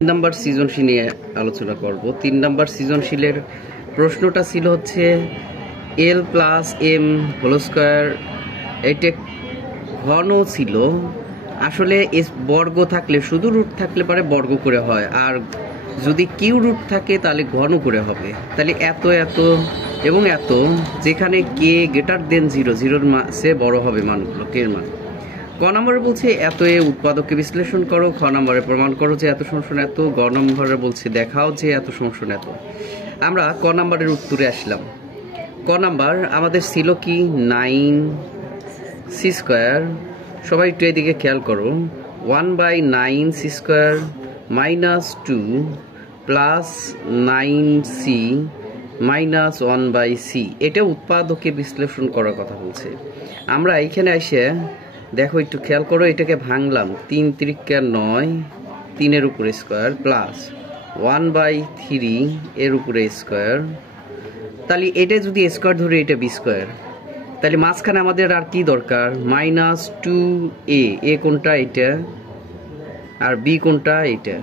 Number সৃজনশীল নিয়ে আলোচনা করব। 3 নাম্বার সৃজনশীলের প্রশ্নটা ছিল হচ্ছে এল প্লাস এম হোল স্কয়ার, এটা ঘন ছিল। আসলে বর্গ থাকলে শুধু রুট থাকলে পারে বর্গ করে হয়, আর যদি কিউ রুট থাকে তাহলে ঘন করে হবে। তাহলে এত এত এবং এত, যেখানে কে গ্রেটার দেন 0, 0-র সে বড় হবে মানগুলো, কে এর মান। ক নম্বরে বলছে এত এ উৎপাদককে বিশ্লেষণ করো। খ নম্বরে প্রমাণ করো যে এত সমসন এত। গ নম্বরে বলছে দেখাও যে এত সমসন এত। আমরা ক নম্বরের উত্তরে আসলাম। ক নাম্বার আমাদের ছিল কি 9c² সবাই একটু এদিকে খেয়াল করো। 1/9c² -2 plus 9c minus 1/c, এটা উৎপাদকে বিশ্লেষণ করার কথা বলছে। আমরা এইখানে এসে দেখো একটু খেয়াল করো, এটাকে ভাঙলাম 3 × 9, 3-এর উপরে স্কোয়ার প্লাস 1/3 এর উপরে স্কোয়ার। তাহলে এটা যদি স্কোয়ার ধরে এটা b², তাহলে মাঝখানে আমাদের আর কি দরকার? -2a। এ কোনটা? এটা। আর বি কোনটা? এটা।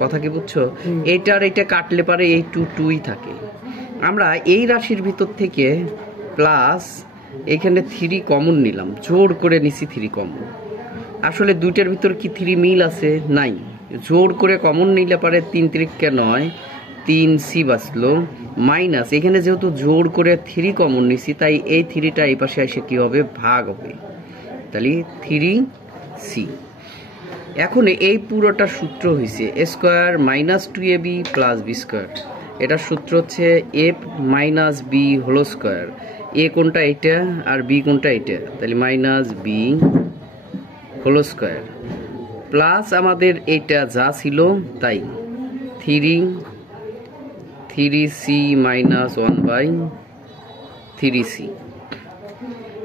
কথা কি বুঝছো? এইটা আর এটা কাটলে পারে এই 2ই থাকে। আমরা এই রাশির ভিতর থেকে প্লাস এখানে 3 কমন নিলাম, জোর করে নিছি 3 কমন। আসলে দুইটার ভিতর কি 3 মিল আছে? নাই। জোর করে কমন নিলে পারে 3 × 9, 3c বাঁচলো, মাইনাস এখানে যেহেতু জোর করে 3 কমন নিছি তাই এই 3টা এই পাশে এসে কি হবে? ভাগ হবে। তাহলে 3c। এখন এই পুরোটা সূত্র হয়েছে স্কোয়ার -2ab প্লাস b²। এটার সূত্র হচ্ছে a - b হোল স্কোয়ার। এ কোনটা? এটা। আর বি কোনটা? এটা। তাহলে -b হোল স্কোয়ার প্লাস আমাদের এটা যা ছিল তাই 3c - 1/3c।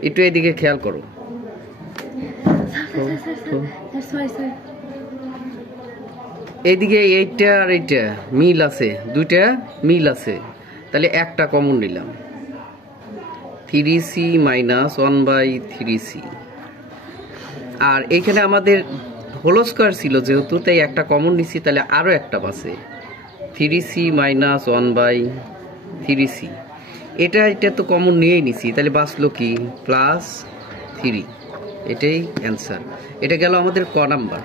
একটু এদিকে খেয়াল করো। এইদিকে এইটা আর এইটা মিল আছে, দুইটা মিল আছে, তাহলে একটা কমন নিলাম 3c - 1/3c। আর এখানে আমাদের হোল স্কয়ার ছিল যেহেতু, তাই একটা কমন নিছি, তাহলে আরো একটা বাসে 3c - 1/3c। এটা তো কমন নিয়েই নিছি, তাহলে বাঁচলো কি? +3। এটাই অ্যান্সার। এটা গেল আমাদের ক নাম্বার।